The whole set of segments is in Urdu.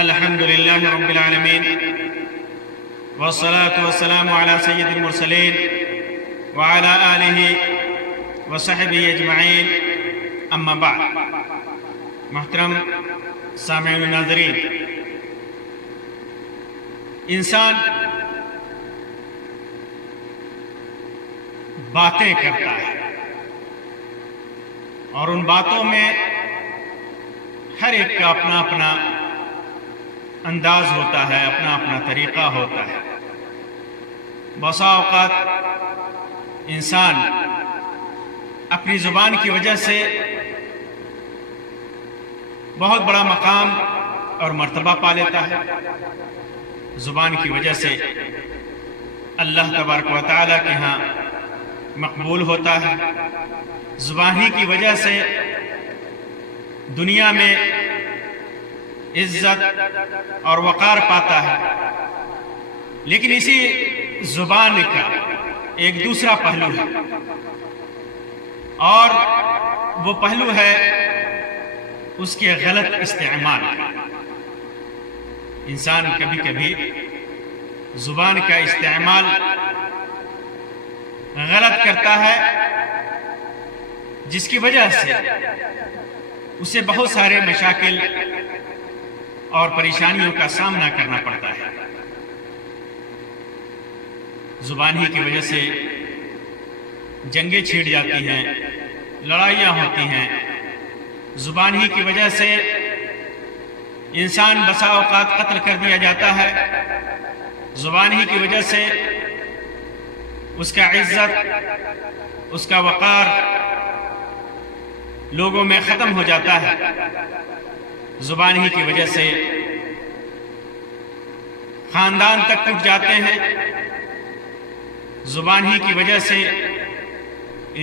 الحمد لله رب العالمين والصلاة والسلام على سيد المرسلين وعلى آله وصحبه اجمعین، اما بعد۔ محترم سامعین و ناظرین، انسان باتیں کرتا ہے اور ان باتوں میں ہر ایک کا اپنا اپنا انداز ہوتا ہے، اپنا اپنا طریقہ ہوتا ہے۔ بسا اوقات انسان اپنی زبان کی وجہ سے بہت بڑا مقام اور مرتبہ پا لیتا ہے، زبان کی وجہ سے اللہ تبارک و تعالیٰ کے ہاں مقبول ہوتا ہے، زبان ہی کی وجہ سے دنیا میں عزت اور وقار پاتا ہے۔ لیکن اسی زبان کا ایک دوسرا پہلو ہے، اور وہ پہلو ہے اس کے غلط استعمال۔ انسان کبھی کبھی زبان کا استعمال غلط کرتا ہے، جس کی وجہ سے اسے بہت سارے مشاکل اور پریشانیوں کا سامنا کرنا پڑتا ہے۔ زبان ہی کی وجہ سے جنگیں چھڑ جاتی ہیں، لڑائیاں ہوتی ہیں، زبان ہی کی وجہ سے انسان بسا اوقات قتل کر دیا جاتا ہے، زبان ہی کی وجہ سے اس کا عزت، اس کا وقار لوگوں میں ختم ہو جاتا ہے، زبان ہی کی وجہ سے خاندان تک ٹوٹ جاتے ہیں، زبان ہی کی وجہ سے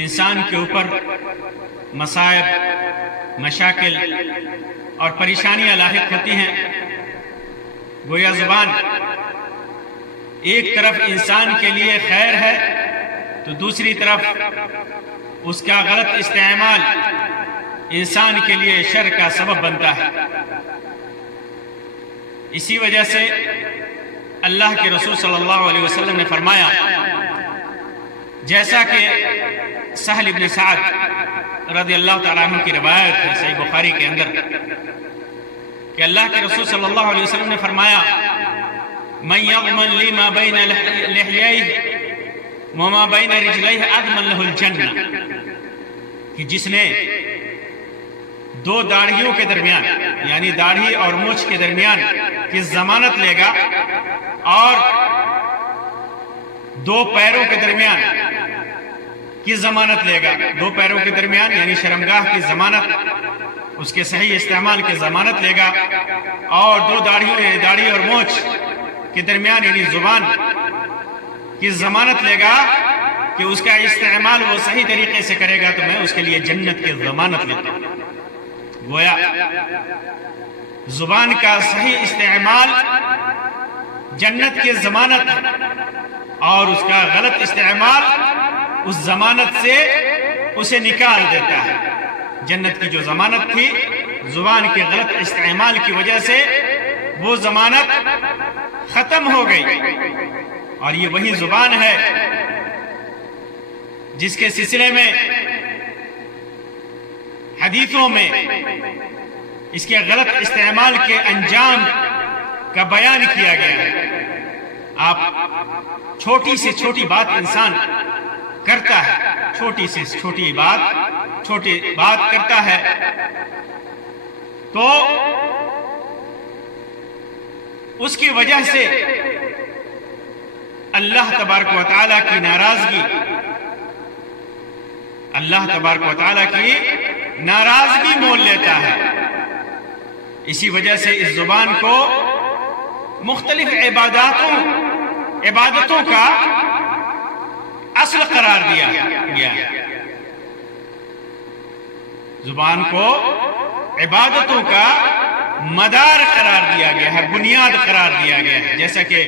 انسان کے اوپر مصائب، مشاکل اور پریشانیاں لاحق ہوتی ہیں۔ گویا زبان ایک طرف انسان کے لیے خیر ہے تو دوسری طرف اس کا غلط استعمال انسان کے لیے شر کا سبب بنتا ہے۔ اسی وجہ سے اللہ کے رسول صلی اللہ علیہ وسلم نے فرمایا، جیسا کہ سہل ابن سعد رضی اللہ تعالیٰ عنہ کی روایت ہے صحیح بخاری کے اندر، کہ اللہ کے رسول صلی اللہ علیہ وسلم نے فرمایا، من یضمن لی ما بین لحییہ وما بین رجلیہ اضمن لہ الجنہ، کہ جس نے دو داڑھیوں کے درمیان، یعنی داڑھی اور مونچھ کے درمیان کی ضمانت لے گا، اور دو پیروں کے درمیان کی ضمانت لے گا، دو پیروں کے درمیان یعنی شرمگاہ کی ضمانت، اس کے صحیح استعمال کی ضمانت لے گا، اور دو داڑھیوں یعنی داڑھی اور مونچھ کے درمیان یعنی زبان کی ضمانت لے گا کہ اس کا استعمال وہ صحیح طریقے سے کرے گا تو میں اس کے لیے جنت کی ضمانت لیتا ہوں۔ گویا زبان کا صحیح استعمال جنت کی ضمانت ہے، اور اس کا غلط استعمال اس ضمانت سے اسے نکال دیتا ہے۔ جنت کی جو ضمانت تھی، زبان کے غلط استعمال کی وجہ سے وہ ضمانت ختم ہو گئی، اور یہ وہی زبان ہے جس کے سلسلے میں حدیثوں میں اس کے غلط استعمال کے انجام کا بیان کیا گیا ہے۔ آپ چھوٹی سے چھوٹی بات انسان کرتا ہے، چھوٹی سے چھوٹی بات کرتا ہے تو اس کی وجہ سے اللہ تبارک و تعالیٰ کی ناراضگی، اللہ تبارک و تعالیٰ کی ناراضگی مول لیتا ہے۔ اسی وجہ سے اس زبان کو مختلف عبادتوں کا اصل قرار دیا گیا ہے۔ زبان کو عبادتوں کا مدار قرار دیا گیا ہے، بنیاد قرار دیا گیا ہے، جیسا کہ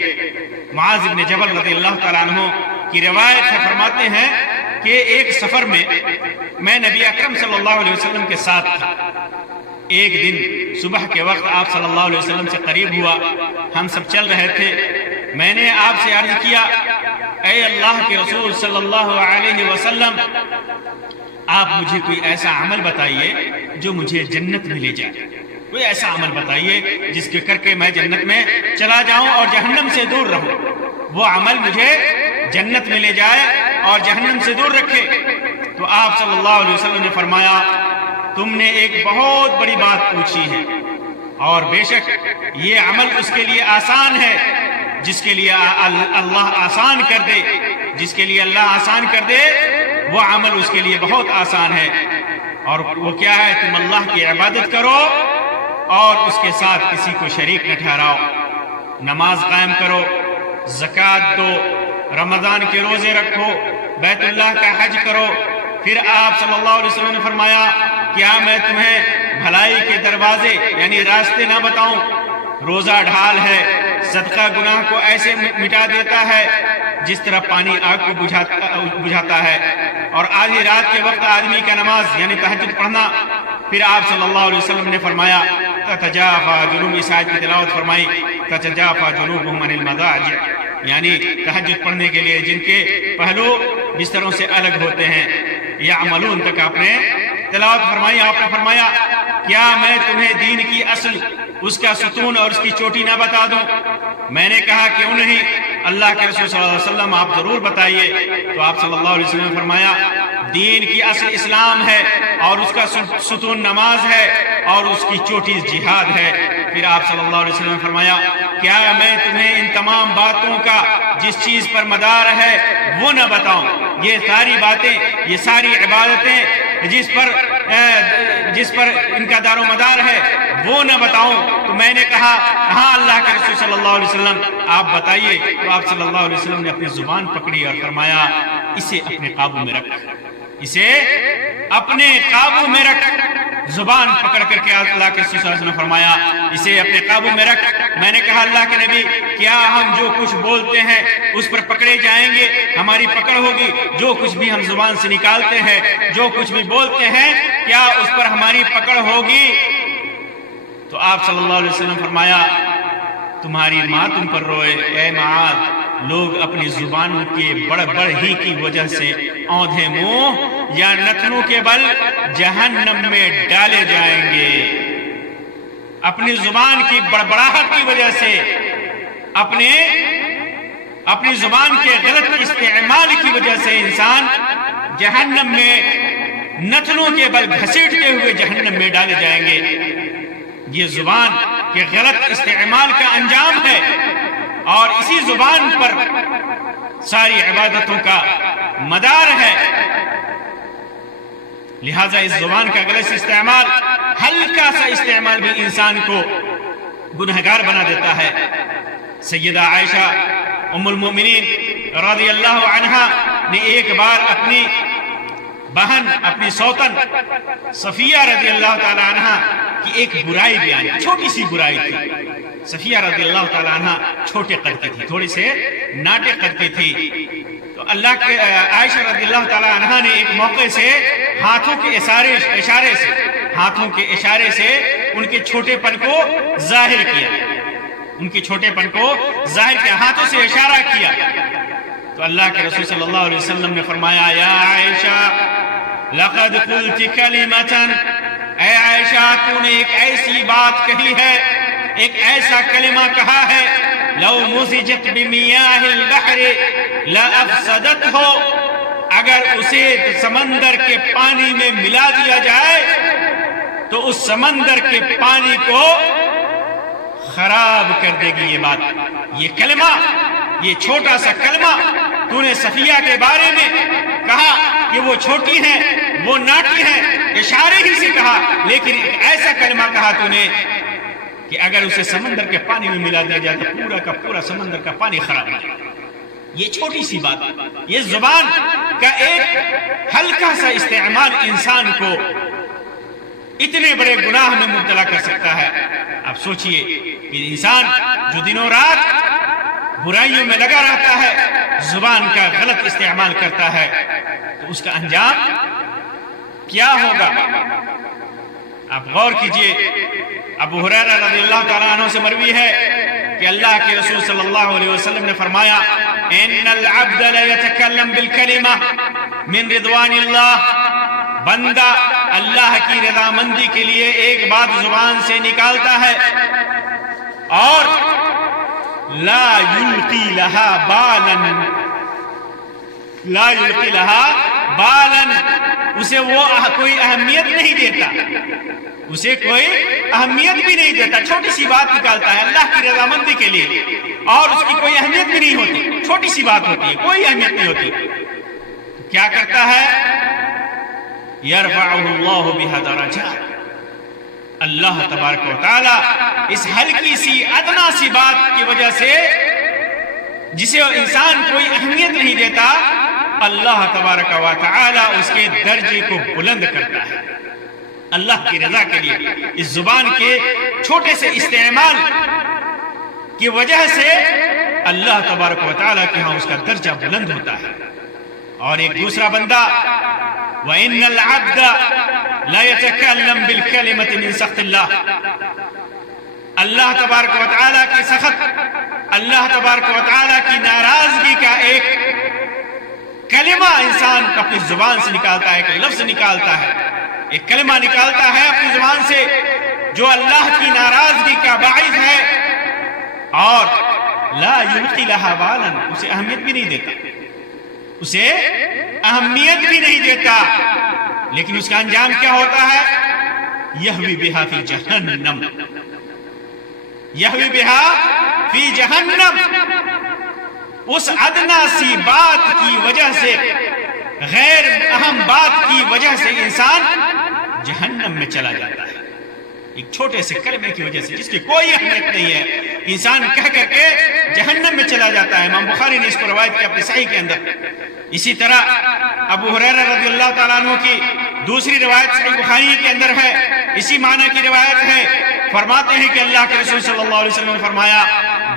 معاذ بن جبل رضی اللہ تعالیٰ عنہ کی روایت سے فرماتے ہیں کہ ایک سفر میں نبی اکرم صلی اللہ علیہ وسلم کے ساتھ تھا، ایک دن صبح کے وقت آپ صلی اللہ علیہ وسلم سے قریب ہوا، ہم سب چل رہے تھے، میں نے آپ سے عرض کیا اے اللہ کے رسول صلی اللہ علیہ وسلم، آپ مجھے کوئی ایسا عمل بتائیے جو مجھے جنت میں لے جائے، کوئی ایسا عمل بتائیے جس کے کر کے میں جنت میں چلا جاؤں اور جہنم سے دور رہوں، وہ عمل مجھے جنت میں لے جائے اور جہنم سے دور رکھے۔ تو آپ صلی اللہ علیہ وسلم نے فرمایا تم نے ایک بہت بڑی بات پوچھی ہے، اور بے شک یہ عمل اس کے لیے آسان ہے جس کے لیے اللہ آسان کر دے، جس کے لیے اللہ آسان کر دے وہ عمل اس کے لیے بہت آسان ہے، اور وہ کیا ہے؟ تم اللہ کی عبادت کرو اور اس کے ساتھ کسی کو شریک نہ ٹھہراؤ، نماز قائم کرو، زکوٰۃ دو، رمضان کے روزے رکھو، بیت اللہ کا حج کرو۔ پھر آپ صلی اللہ علیہ وسلم نے فرمایا کیا میں تمہیں بھلائی کے دروازے یعنی راستے نہ بتاؤں؟ روزہ ڈھال ہے، صدقہ گناہ کو ایسے مٹا دیتا ہے جس طرح پانی آگ کو بجھاتا ہے، اور آدھی رات کے وقت آدمی کا نماز یعنی تہجد پڑھنا۔ پھر آپ صلی اللہ علیہ وسلم نے فرمایا تتجافى جنوب، اس آیت کی تلاوت فرمائی تتجافى جنوبهم عن المضاجع، یعنی تہجد پڑھنے کے لیے جن کے پہلو بستروں سے الگ ہوتے ہیں، یعملون تک آپ نے تلاوت فرمائی۔ آپ نے فرمایا کیا میں تمہیں دین کی اصل، اس کا ستون اور اس کی چوٹی نہ بتا دوں؟ میں نے کہا کیوں نہیں، اللہ کے رسول صلی اللہ علیہ وسلم آپ ضرور بتائیے۔ تو آپ صلی اللہ علیہ وسلم نے فرمایا دین کی اصل اسلام ہے، اور اس کا ستون نماز ہے، اور اس کی چوٹی جہاد ہے۔ پھر آپ صلی اللہ علیہ وسلم نے فرمایا کیا میں تمہیں ان تمام باتوں کا جس چیز پر مدار ہے وہ نہ بتاؤں؟ یہ ساری باتیں، یہ ساری عبادتیں جس پر ان کا دار و مدار ہے وہ نہ بتاؤں؟ تو میں نے کہا ہاں اللہ کے رسول صلی اللہ علیہ وسلم آپ بتائیے۔ تو آپ صلی اللہ علیہ وسلم نے اپنی زبان پکڑی اور فرمایا اسے اپنے قابو میں رکھ، اسے اپنے قابو میں رکھ۔ زبان پکڑ کر کے اللہ کے رسول صلی اللہ علیہ وسلم نے فرمایا اسے اپنے قابو میں رکھ۔ میں نے کہا اللہ کے نبی کیا ہم جو کچھ بولتے ہیں اس پر پکڑے جائیں گے؟ ہماری پکڑ ہوگی؟ جو کچھ بھی ہم زبان سے نکالتے ہیں، جو کچھ بھی بولتے ہیں، کیا اس پر ہماری پکڑ ہوگی؟ تو آپ صلی اللہ علیہ وسلم فرمایا تمہاری ماں تم پر روئے اے معاذ، لوگ اپنی زبانوں کے بڑھ ہی کی وجہ سے اوندھے منہ یا نتنوں کے بل جہنم میں ڈالے جائیں گے۔ اپنی زبان کی بڑبڑاہٹ کی وجہ سے، اپنی زبان کے غلط استعمال کی وجہ سے انسان جہنم میں نتنوں کے بل گھسیٹتے ہوئے جہنم میں ڈالے جائیں گے۔ یہ زبان کے غلط استعمال کا انجام ہے، اور اسی زبان پر ساری عبادتوں کا مدار ہے۔ لہٰذا اس زبان کا غلط استعمال، ہلکا سا استعمال بھی انسان کو گنہگار بنا دیتا ہے۔ سیدہ عائشہ ام المومنین رضی اللہ عنہا نے ایک بار اپنی بہن، اپنی سوتن صفیہ رضی اللہ تعالی عنہ کی ایک برائی بیان، چھوٹی سی برائی تھی۔ صفیہ رضی اللہ تعالی عنہ چھوٹے قد کی تھی، تھوڑی سے ناٹے قد کی تھی۔ تو اللہ کے عائشہ رضی اللہ تعالی عنہ نے ایک موقع سے ہاتھوں کے اشارے سے ان کے چھوٹے پن کو ظاہر کیا، ان کے چھوٹے پن کو ظاہر کیا، ہاتھوں سے اشارہ کیا۔ تو اللہ کے رسول صلی اللہ علیہ وسلم نے فرمایا یا عائشہ لقد قلت کلمۃ، اے عائشہ تو نے ایک ایسی بات کہی ہے، ایک ایسا کلمہ کہا ہے، لو مزجت بمیاہ البحر لافسدتہ، اگر اسے سمندر کے پانی میں ملا دیا جائے تو اس سمندر کے پانی کو خراب کر دے گی۔ یہ بات، یہ کلمہ، یہ چھوٹا سا کلمہ تو نے صفیہ کے بارے میں کہا کہ وہ چھوٹی ہیں، وہ ناٹی ہیں، اشارے ہی سے کہا، لیکن ایک ایسا کلمہ کہا تو نے کہ اگر اسے سمندر کے پانی میں ملا دیا جائے تو پورا کا پورا سمندر کا پانی خراب ہو جائے۔ یہ چھوٹی سی بات، یہ زبان کا ایک ہلکا سا استعمال انسان کو اتنے بڑے گناہ میں مبتلا کر سکتا ہے۔ آپ سوچئے کہ انسان جو دنوں رات برائیوں میں لگا رہتا ہے، زبان کا غلط استعمال کرتا ہے، تو اس کا انجام کیا ہوگا؟ آپ غور کیجئے، ابو ہریرہ رضی اللہ تعالیٰ عنہ سے مروی ہے کہ اللہ کے رسول صلی اللہ علیہ وسلم نے فرمایا ان العبد لا يتكلم بالکلمہ من رضوان اللہ، بندہ اللہ کی رضامندی کے لیے ایک بات زبان سے نکالتا ہے اور لا یلقی لها بالا، اسے وہ کوئی اہمیت نہیں دیتا، اسے کوئی اہمیت بھی نہیں دیتا، چھوٹی سی بات نکالتا ہے اللہ کی رضامندی کے لیے اور اس کی کوئی اہمیت بھی نہیں ہوتی، چھوٹی سی بات ہوتی ہے، کوئی اہمیت نہیں ہوتی، کیا کرتا ہے؟ یرفعہ اللہ بہا درجات، اللہ تبارک و تعالی اس ہلکی سی ادنا سی بات کی وجہ سے جسے انسان کوئی اہمیت نہیں دیتا، اللہ تبارک و تعالی اس کے درجے کو بلند کرتا ہے اللہ کی رضا کے لیے۔ اس زبان کے چھوٹے سے استعمال کی وجہ سے اللہ تبارک و تعالی کے ہاں اس کا درجہ بلند ہوتا ہے۔ اور ایک دوسرا بندہ وَإِنَّ الْعَبْدَ لَا يَتَكَلَّمْ بِالْكَلِمَةِ مِنْ سَخْطِ اللَّهِ، اللہ تبارک و تعالی کی سخط، اللہ تبارک و تعالی کی ناراضگی کا ایک کلمہ انسان اپنی زبان سے نکالتا ہے، ایک لفظ نکالتا ہے، ایک کلمہ نکالتا ہے اپنی زبان سے جو اللہ کی ناراضگی کا باعث ہے، اور لا یلقی لہا بالا، اسے اہمیت بھی نہیں دیتا، اسے اہمیت بھی نہیں دیتا، لیکن اس کا انجام کیا ہوتا ہے؟ یہوی بہا فی جہنم، یہوی بہا فی جہنم، اس ادنا سی بات کی وجہ سے، غیر اہم بات کی وجہ سے انسان جہنم میں چلا جاتا ہے، ایک چھوٹے سے کلمے کی وجہ سے جس کی کوئی اہمیت نہیں ہے، انسان کہہ کر کے جہنم میں چلا جاتا ہے۔ امام بخاری نے اس کو روایت کیا اپنے صحیح کے اندر۔ اسی طرح ابو ہریرہ رضی اللہ تعالیٰ عنہ کی دوسری روایت صحیح بخاری کے اندر ہے، اسی معنی کی روایت ہے، فرماتے ہیں کہ اللہ کے رسول صلی اللہ علیہ وسلم نے فرمایا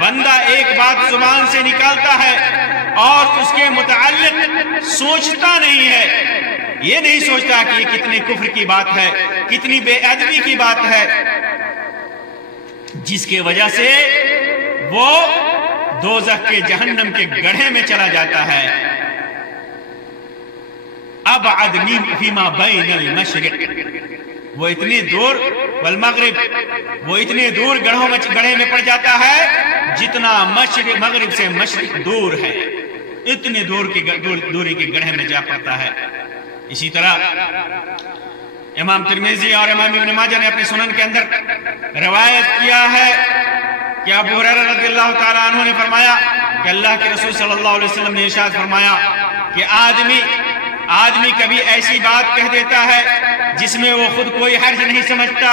بندہ ایک بات زبان سے نکالتا ہے اور اس کے متعلق سوچتا نہیں ہے، یہ نہیں سوچتا کہ یہ کتنے کفر کی بات ہے، کتنی بے ادبی کی بات ہے، جس کی وجہ سے وہ دوزخ کے جہنم کے گڑھے میں چلا جاتا ہے۔ ابعد فیما بین المشرق، وہ اتنی دور والمغرب، وہ اتنے دور گڑھے میں پڑ جاتا ہے جتنا مغرب سے مشرق دور ہے، اتنے دوری کے گڑھے میں جا پڑتا ہے۔ اسی طرح امام ترمذی اور امام ابن ماجہ نے اپنے سنن کے اندر روایت کیا ہے کہ ابو ہریرہ رضی اللہ تعالیٰ عنہ نے فرمایا کہ اللہ کے رسول صلی اللہ علیہ وسلم نے ارشاد فرمایا کہ آدمی کبھی ایسی بات کہہ دیتا ہے جس میں وہ خود کوئی حرج نہیں سمجھتا،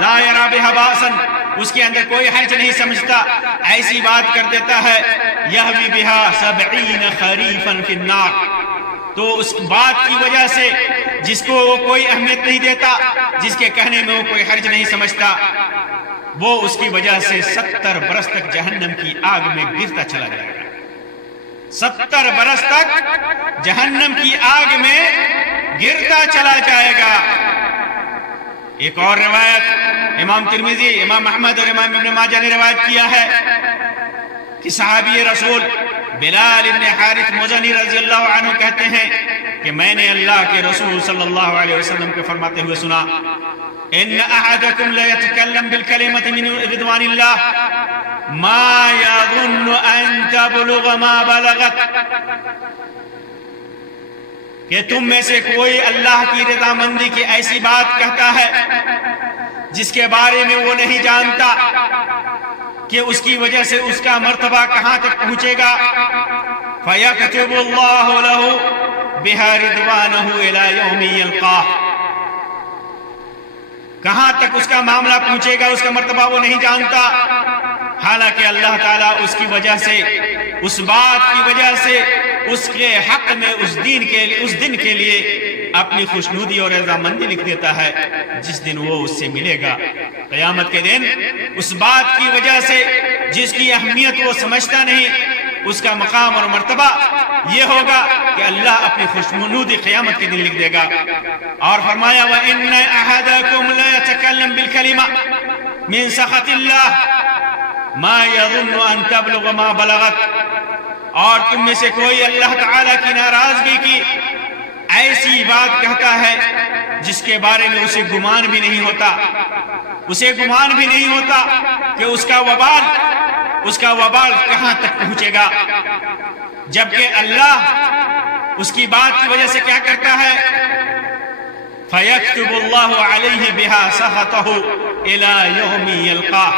لا یرا بہا باسا، اس کے اندر کوئی حرج نہیں سمجھتا، ایسی بات کر دیتا ہے، یہوی بہا 70 خریفا فی النار، تو اس بات کی وجہ سے جس کو وہ کوئی اہمیت نہیں دیتا، جس کے کہنے میں وہ کوئی حرج نہیں سمجھتا، وہ اس کی وجہ سے 70 برس تک جہنم کی آگ میں گرتا چلا جائے گا، 70 برس تک جہنم کی آگ میں گرتا چلا جائے گا۔ ایک اور روایت امام ترمذی، امام احمد اور امام ابن ماجہ نے روایت کیا ہے کہ صحابی رسول بلال ابن حارث مزنی رضی اللہ عنہ کہتے ہیں کہ میں نے اللہ کے رسول صلی اللہ علیہ وسلم کو فرماتے ہوئے سنا، ان احدکم لا يتکلم بالکلمۃ من رضوان اللہ ما يظن ان تبلغ ما بلغت، کہ تم میں سے کوئی اللہ کی رضامندی کی ایسی بات کہتا ہے جس کے بارے میں وہ نہیں جانتا کہ اس کی وجہ سے اس کا مرتبہ کہاں تک پہنچے گا، فَيَكْتُبُ اللَّهُ لَهُ بِهَا رِضْوَانَهُ إِلَى يَوْمِ يَلْقَاهُ، کہاں تک اس کا معاملہ پہنچے گا، اس کا مرتبہ وہ نہیں جانتا، حالانکہ اللہ تعالیٰ اس کی وجہ سے، اس بات کی وجہ سے اس کے حق میں اس دن کے لیے اپنی خوشنودی اور رضامندی لکھ دیتا ہے جس دن وہ اس سے ملے گا قیامت کے دن، اس بات کی وجہ سے جس کی اہمیت وہ سمجھتا نہیں، اس کا مقام اور مرتبہ یہ ہوگا کہ اللہ اپنی خوشنودی قیامت کے دن لکھ دے گا. اور فرمایا وَإِنَّ أَحَدَكُمْ لَيَتَكَلَّمُ بِالْكَلِمَةِ مِنْ سَخَطِ اللَّهِ مَا يَظُنُّ أَن تَبْلُغَ مَا بَلَغَتْ. اور تم میں سے کوئی اللہ تعالیٰ کی ناراضگی کی ایسی بات کہتا ہے جس کے بارے میں اسے گمان بھی نہیں ہوتا، اسے گمان بھی نہیں ہوتا کہ اس کا وبال کہاں تک پہنچے گا، جبکہ اللہ اس کی بات کی وجہ سے کیا کرتا ہے؟ فَيَكْتُبُ اللَّهُ عَلَيْهِ بِهَا سَخَطَهُ إِلَى يَوْمِ يَلْقَاهُ.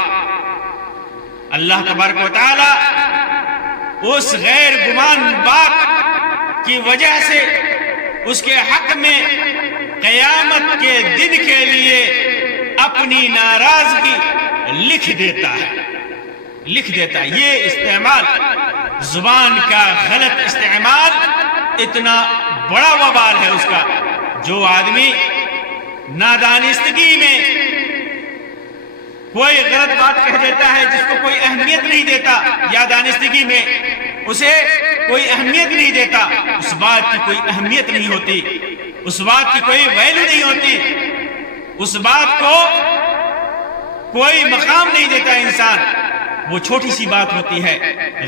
اللہ تبارک و تعالی اس غیر گمان بات کی وجہ سے اس کے حق میں قیامت کے دن کے لیے اپنی ناراضگی لکھ دیتا ہے. یہ استعمال، زبان کا غلط استعمال اتنا بڑا وبال ہے اس کا. جو آدمی نادانستگی میں کوئی غلط بات کہہ دیتا ہے جس کو کوئی اہمیت نہیں دیتا، یا دانستگی میں اسے کوئی اہمیت نہیں دیتا، اس بات کی کوئی اہمیت نہیں ہوتی، اس بات کی کوئی ویلیو نہیں ہوتی، اس بات کو کوئی مقام نہیں دیتا انسان. وہ چھوٹی سی بات ہوتی ہے،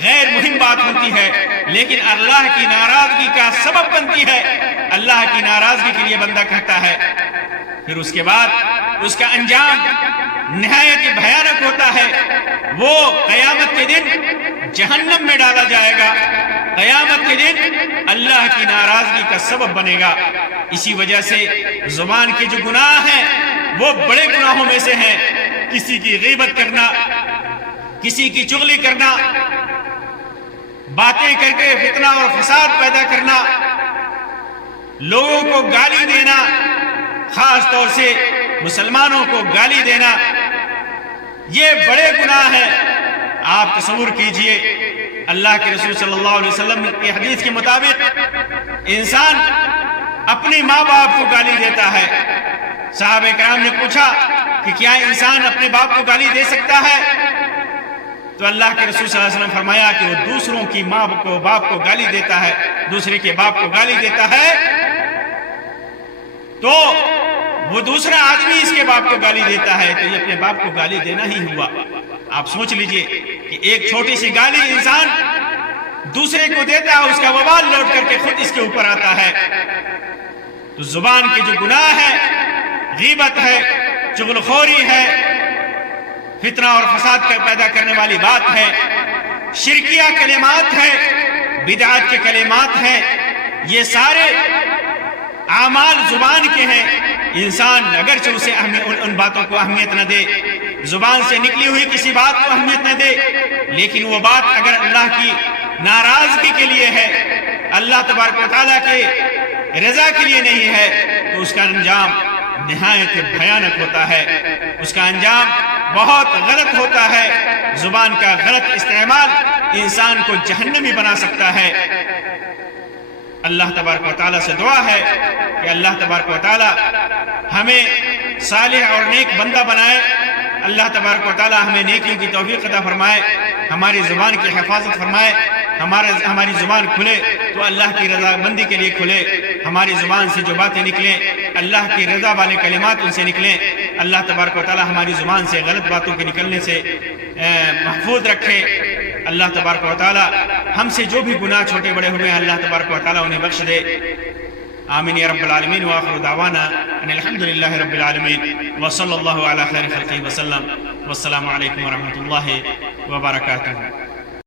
غیر مہم بات ہوتی ہے، لیکن اللہ کی ناراضگی کا سبب بنتی ہے. اللہ کی ناراضگی کے لیے بندہ کہتا ہے، پھر اس کے بعد اس کا انجام نہایت بھیانک ہوتا ہے. وہ قیامت کے دن جہنم میں ڈالا جائے گا، قیامت کے دن اللہ کی ناراضگی کا سبب بنے گا. اسی وجہ سے زبان کے جو گناہ ہیں وہ بڑے گناہوں میں سے ہیں. کسی کی غیبت کرنا، کسی کی چغلی کرنا، باتیں کر کے فتنہ اور فساد پیدا کرنا، لوگوں کو گالی دینا، خاص طور سے مسلمانوں کو گالی دینا، یہ بڑے گناہ ہیں. آپ تصور کیجئے اللہ کے رسول صلی اللہ علیہ وسلم کی حدیث کے مطابق انسان اپنی ماں باپ کو گالی دیتا ہے. صحابہ کرام نے پوچھا کہ کیا انسان اپنے باپ کو گالی دے سکتا ہے؟ تو اللہ کے رسول صلی اللہ علیہ وسلم فرمایا کہ وہ دوسروں کی ماں کو باپ کو گالی دیتا ہے، دوسرے کے باپ کو گالی دیتا ہے تو وہ دوسرا آدمی اس کے باپ کو گالی دیتا ہے، تو یہ اپنے باپ کو گالی دینا ہی ہوا. آپ سوچ لیجئے کہ ایک چھوٹی سی گالی انسان دوسرے کو دیتا ہے، اس کا وبال لوٹ کر کے خود اس کے اوپر آتا ہے. تو زبان کے جو گناہ ہے، غیبت ہے، چغلخوری ہے، فتنہ اور فساد کا پیدا کرنے والی بات ہے، شرکیہ کلمات ہے، بدعات کے کلمات ہیں، یہ سارے اعمال زبان کے ہیں. انسان اگرچہ اسے ان باتوں کو اہمیت نہ دے، زبان سے نکلی ہوئی کسی بات کو اہمیت نہ دے، لیکن وہ بات اگر اللہ کی ناراضگی کے لیے ہے، اللہ تبارک و تعالیٰ کے رضا کے لیے نہیں ہے، تو اس کا انجام نہایت بھیانک ہوتا ہے، اس کا انجام بہت غلط ہوتا ہے. زبان کا غلط استعمال انسان کو جہنمی بنا سکتا ہے. اللہ تبارک و تعالیٰ سے دعا ہے کہ اللہ تبارک و تعالیٰ ہمیں صالح اور نیک بندہ بنائے. اللہ تبارک و تعالیٰ ہمیں نیکیوں کی توفیق عطا فرمائے، ہماری زبان کی حفاظت فرمائے. ہماری زبان کھلے تو اللہ کی رضا مندی کے لیے کھلے. ہماری زبان سے جو باتیں نکلیں اللہ کی رضا والے کلمات ان سے نکلیں. اللہ تبارک و تعالیٰ ہماری زبان سے غلط باتوں کے نکلنے سے محفوظ رکھے. اللہ تبارک و تعالیٰ ہم سے جو بھی گناہ چھوٹے بڑے ہوئے ہیں اللہ تبارک و تعالیٰ انہیں بخش دے. آمین یا رب العالمین. وآخر دعوانا ان الحمدللہ رب العالمین وصلی اللہ علی خیر خلقہ وسلم. والسلام علیکم ورحمۃ اللہ وبرکاتہ.